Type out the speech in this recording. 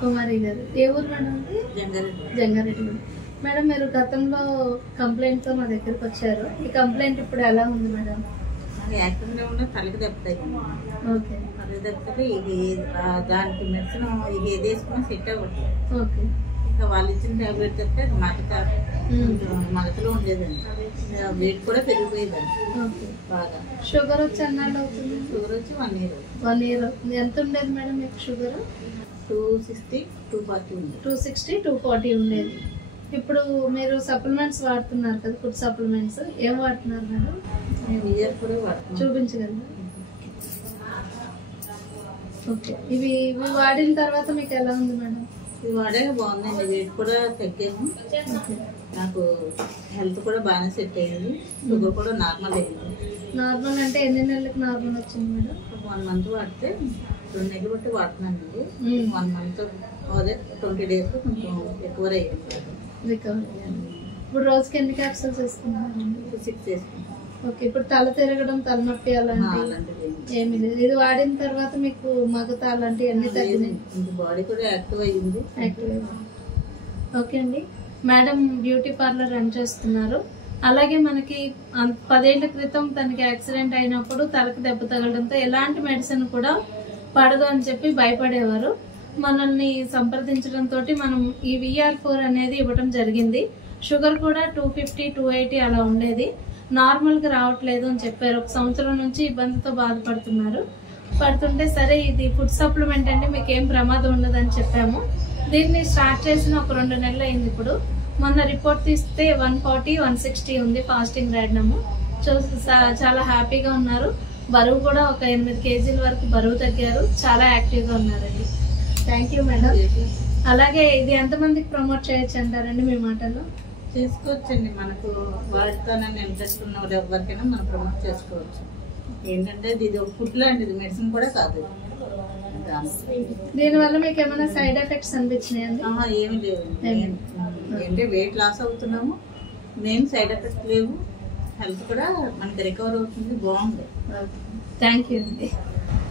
కుమారి గారు ఏ ఊరు madam? Jangareddy. Madam మీరు గతంలో కంప్లైంట్ తో మా దగ్గరకు వచ్చారు. ఈ కంప్లైంట్ ఇప్పుడు ఎలా ఉంది మేడం? తలకి దెబ్బతాయి. తలకి దెబ్బతే ఇది దానికి మెడిసిన్ ఇది ఏది వేసుకున్నా సెట్ అవ్వదు. ఇంకా వాళ్ళు ఇచ్చిన టాబ్లెట్ చెప్తే మగతలో ఉండేదండి. వెయిట్ కూడా పెరిగిపోయేదండి బాగా. షుగర్ వచ్చి అన్నాడు అవుతుంది? షుగర్ వచ్చి 1 year. 1 year. ఎంత ఉండేది మేడం మీకు షుగర్? 260, 240 ఉంది. 260, 240 ఉండేది. ఇప్పుడు మీరు సప్లిమెంట్స్ వాడుతున్నారు కదా, ఫుడ్ సప్లిమెంట్స్ ఏం వాడుతున్నారు మేడం? చూపించగలరా? ఓకే, ఇవి వాడిన తర్వాత మీకు ఎలా ఉంది మేడం? ఇవి వాడాక బాగుందండి. వెయిట్ కూడా తగ్గాను. నాకు హెల్త్ కూడా బాగానే సెట్ అయ్యింది. షుగర్ కూడా నార్మల్ అయింది. నార్మల్ అంటే ఎన్ని నెలలకు నార్మల్ వచ్చింది మేడం? 1 month వాడితే 2 నెలలు బట్టి వాడుతున్నానండి. 1 month అదే 20 days కొంచెం రికవర్ అయ్యింది. ఇప్పుడు రోజుకి ఎన్ని క్యాప్సూల్స్ వేసుకున్నారండి? 6 వేసుకున్నాను. ఓకే, ఇప్పుడు తల తిరగడం, తలనొప్పి అలాంటివి ఏమి లేదు. ఇది వాడిన తర్వాత మీకు మగత అలాంటివి అన్ని తగ్గినాయి. బాడీ కూడా యాక్టివ్ అయ్యింది. ఓకే అండి, మేడం బ్యూటీ పార్లర్ రన్ చేస్తున్నారు. అలాగే మనకి 10 ఏళ్ల క్రితం తనకి యాక్సిడెంట్ అయినప్పుడు తలకి దెబ్బ తగలడంతో ఎలాంటి మెడిసిన్ కూడా పడదు అని చెప్పి భయపడేవారు. మనల్ని సంప్రదించడంతో మనం ఈ VR4 అనేది ఇవ్వడం జరిగింది. షుగర్ కూడా 250, 280 అలా ఉండేది. నార్మల్ గా రావట్లేదు అని చెప్పారు. 1 సంవత్సరం నుంచి ఇబ్బందితో పడుతుంటే సరే ఇది ఫుడ్ సప్లిమెంట్ అండి, మీకు ఏం ప్రమాదం ఉండదని చెప్పాము. దీన్ని స్టార్ట్ చేసిన ఒక 2 నెలలు అయింది. ఇప్పుడు మొన్న రిపోర్ట్ తీస్తే 140, 160 ఉంది ఫాస్టింగ్ రాడినము. చాలా హ్యాపీగా ఉన్నారు. బరువు కూడా ఒక 8 kg వరకు బరువు తగ్గారు. చాలా యాక్టివ్ గా ఉన్నారండి. Thank you madam. అలాగే ఇది ఎంతమందికి ప్రమోట్ చేయొచ్చు అంటారండి మీ మాటల్లో? చేసుకోవచ్చండి. మనకు వాడతానని ఇంట్రెస్ట్ ఉన్న వాళ్ళు ఎవరికైనా మనం ప్రమోట్ చేసుకోవచ్చు. ఏంటంటే ఇది ఒక ఫుడ్ లాంటిది, మెడిసిన్ కూడా కాదు. దీనివల్ల మీకు ఏమైనా సైడ్ ఎఫెక్ట్స్ అనిపించినాయండి? ఏమి లేవు. ఏంటంటే వెయిట్ లాస్ అవుతున్నాము, మెయిన్ సైడ్ ఎఫెక్ట్స్ లేవు. హెల్త్ కూడా మనకి రికవర్ అవుతుంది. బాగుంది. థ్యాంక్ యూ అండి.